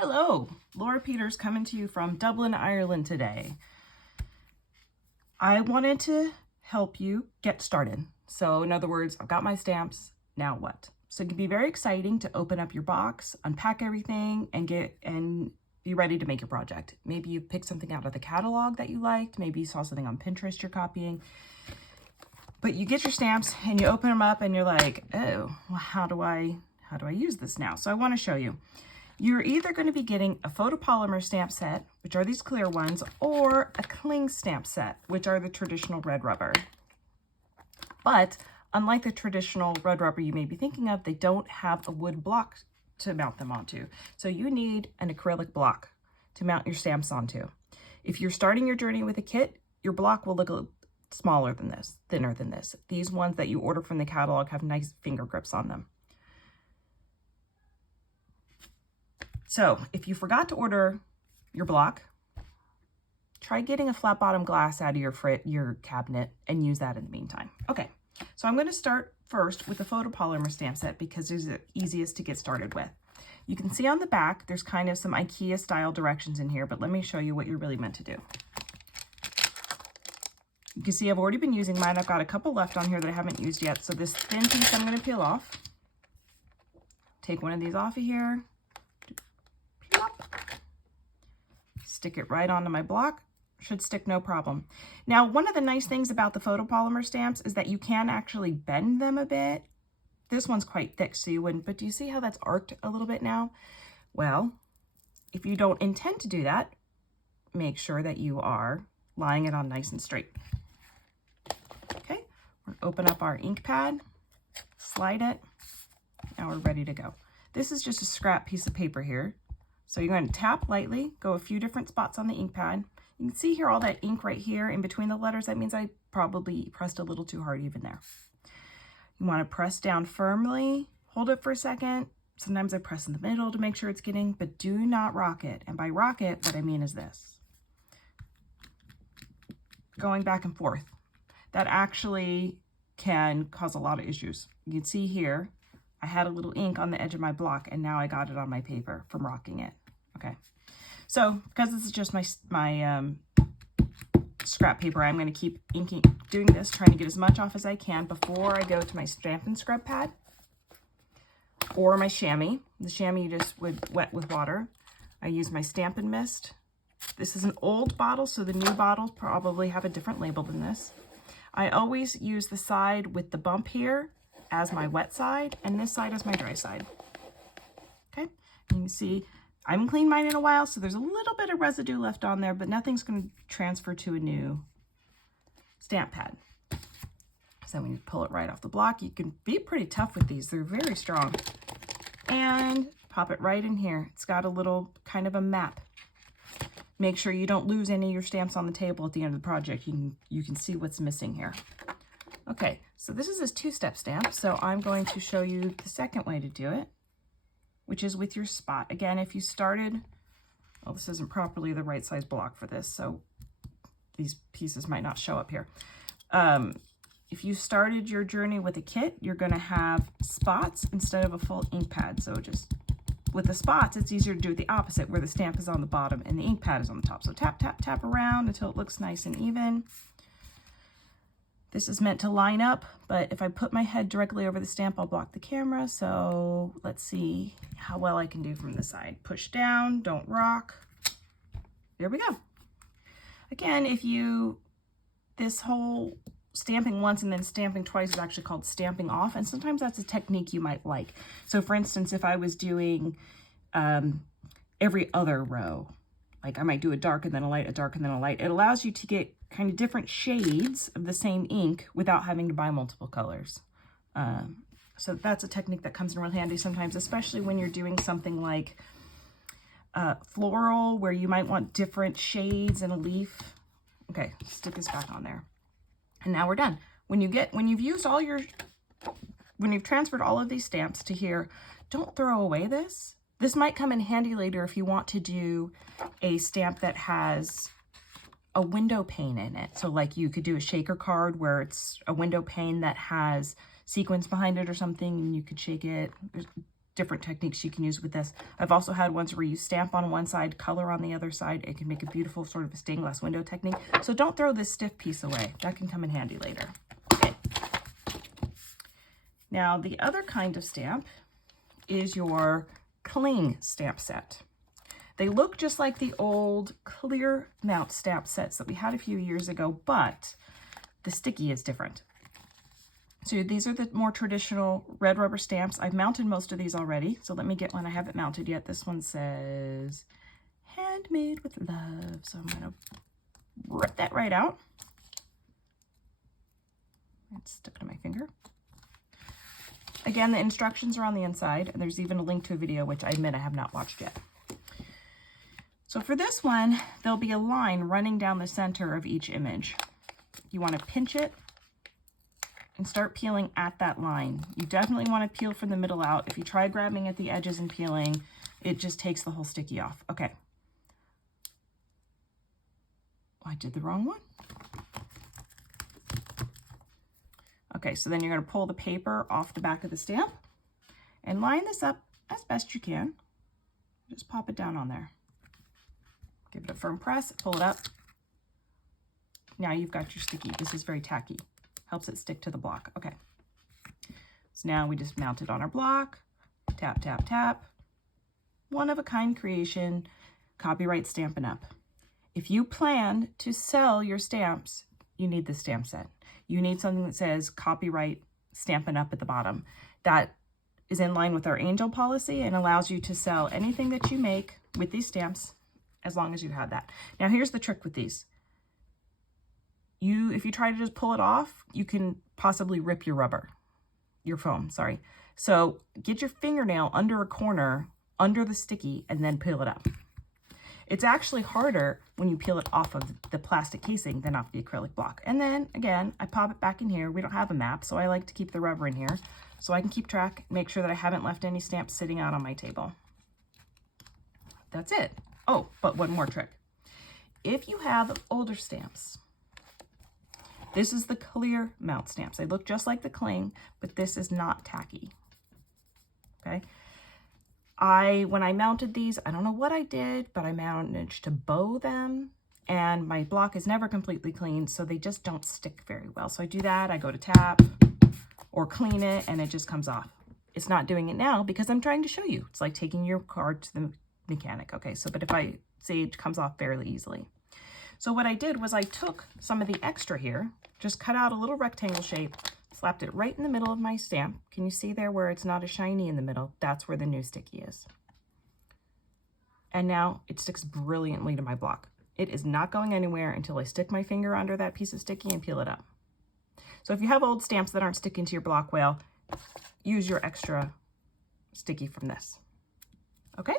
Hello, Laura Peters coming to you from Dublin, Ireland today. I wanted to help you get started. So in other words, I've got my stamps, now what? So it can be very exciting to open up your box, unpack everything, and be ready to make your project. Maybe you picked something out of the catalog that you liked, maybe you saw something on Pinterest you're copying. But you get your stamps and you open them up and you're like, oh, well, how do I use this now? So I want to show you. You're either going to be getting a photopolymer stamp set, which are these clear ones, or a cling stamp set, which are the traditional red rubber. But unlike the traditional red rubber you may be thinking of, they don't have a wood block to mount them onto. So you need an acrylic block to mount your stamps onto. If you're starting your journey with a kit, your block will look a little smaller than this, thinner than this. These ones that you order from the catalog have nice finger grips on them. So if you forgot to order your block, try getting a flat bottom glass out of your cabinet and use that in the meantime. Okay, so I'm going to start first with the photopolymer stamp set because it's the easiest to get started with. You can see on the back, there's kind of some IKEA style directions in here, but let me show you what you're really meant to do. You can see I've already been using mine. I've got a couple left on here that I haven't used yet. So this thin piece I'm going to peel off. Take one of these off of here. Stick it right onto my block. Should stick no problem. Now, one of the nice things about the photopolymer stamps is that you can actually bend them a bit. This one's quite thick, so you wouldn't, but do you see how that's arced a little bit now? Well, if you don't intend to do that, make sure that you are lying it on nice and straight. Okay, we're gonna open up our ink pad, slide it. Now we're ready to go. This is just a scrap piece of paper here. So you're going to tap lightly, go a few different spots on the ink pad. You can see here all that ink right here in between the letters. That means I probably pressed a little too hard even there. You want to press down firmly, hold it for a second. Sometimes I press in the middle to make sure it's getting, but do not rock it. And by rock it, what I mean is this. Going back and forth. That actually can cause a lot of issues. You can see here, I had a little ink on the edge of my block and now I got it on my paper from rocking it. Okay, so because this is just my scrap paper, I'm going to keep doing this, trying to get as much off as I can before I go to my Stampin' Scrub pad or my chamois. The chamois you just would wet with water. I use my Stampin' Mist. This is an old bottle, so the new bottles probably have a different label than this. I always use the side with the bump here as my wet side, and this side as my dry side. Okay, and you can see I haven't cleaned mine in a while, so there's a little bit of residue left on there, but nothing's going to transfer to a new stamp pad. So when you pull it right off the block, you can be pretty tough with these. They're very strong. And pop it right in here. It's got a little kind of a map. Make sure you don't lose any of your stamps on the table at the end of the project. You can see what's missing here. Okay, so this is a two-step stamp, so I'm going to show you the second way to do it, which is with your spot. Again, if you started, well, this isn't properly the right size block for this, so these pieces might not show up here. If you started your journey with a kit, you're gonna have spots instead of a full ink pad. So just, with the spots, it's easier to do the opposite, where the stamp is on the bottom and the ink pad is on the top. So tap, tap, tap around until it looks nice and even. This is meant to line up, but if I put my head directly over the stamp, I'll block the camera. So let's see how well I can do from the side. Push down, don't rock. There we go. Again, this whole stamping once and then stamping twice is actually called stamping off, and sometimes that's a technique you might like. So for instance, if I was doing every other row, like I might do a dark and then a light, a dark and then a light, it allows you to get kind of different shades of the same ink without having to buy multiple colors. So that's a technique that comes in real handy sometimes, especially when you're doing something like floral, where you might want different shades in a leaf. Okay, stick this back on there. And now we're done. When you've transferred all of these stamps to here, don't throw away this. This might come in handy later if you want to do a stamp that has a window pane in it. So like you could do a shaker card where it's a window pane that has sequins behind it or something, and you could shake it. There's different techniques you can use with this. I've also had ones where you stamp on one side, color on the other side. It can make a beautiful sort of a stained glass window technique. So don't throw this stiff piece away. That can come in handy later. Okay. Now the other kind of stamp is your cling stamp set. They look just like the old clear mount stamp sets that we had a few years ago, but the sticky is different. So these are the more traditional red rubber stamps. I've mounted most of these already, so let me get one. I haven't mounted yet. This one says handmade with love. So I'm gonna rip that right out. It's stuck to my finger. Again, the instructions are on the inside, and there's even a link to a video, which I admit I have not watched yet. So for this one, there'll be a line running down the center of each image. You want to pinch it and start peeling at that line. You definitely want to peel from the middle out. If you try grabbing at the edges and peeling, it just takes the whole sticky off. Okay. I did the wrong one. Okay, so then you're going to pull the paper off the back of the stamp and line this up as best you can. Just pop it down on there. Give it a firm press, pull it up. Now you've got your sticky. This is very tacky. Helps it stick to the block. Okay. So now we just mount it on our block. Tap, tap, tap. One of a kind creation. Copyright Stampin' Up. If you plan to sell your stamps, you need the stamp set. You need something that says copyright Stampin' Up at the bottom. That is in line with our angel policy and allows you to sell anything that you make with these stamps as long as you have that. Now here's the trick with these. If you try to just pull it off, you can possibly rip your foam, sorry. So get your fingernail under a corner, under the sticky, and then peel it up. It's actually harder when you peel it off of the plastic casing than off the acrylic block. And then again, I pop it back in here. We don't have a map, so I like to keep the rubber in here so I can keep track, make sure that I haven't left any stamps sitting out on my table. That's it. Oh, but one more trick. If you have older stamps, this is the clear mount stamps. They look just like the cling, but this is not tacky. Okay. When I mounted these, I don't know what I did, but I managed to bow them, and my block is never completely clean, so they just don't stick very well. So I do that, I go to tap or clean it, and it just comes off. It's not doing it now because I'm trying to show you. It's like taking your card to the mechanic. Okay, so, but if I see, it comes off fairly easily. So what I did was I took some of the extra here, just cut out a little rectangle shape, slapped it right in the middle of my stamp. Can you see there where it's not as shiny in the middle? That's where the new sticky is. And now it sticks brilliantly to my block. It is not going anywhere until I stick my finger under that piece of sticky and peel it up. So if you have old stamps that aren't sticking to your block well, use your extra sticky from this. Okay?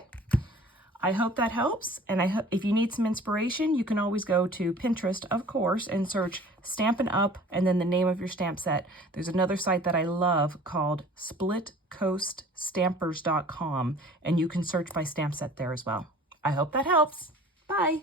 I hope that helps, and if you need some inspiration, you can always go to Pinterest, of course, and search Stampin' Up and then the name of your stamp set. There's another site that I love called splitcoaststampers.com, and you can search by stamp set there as well. I hope that helps. Bye.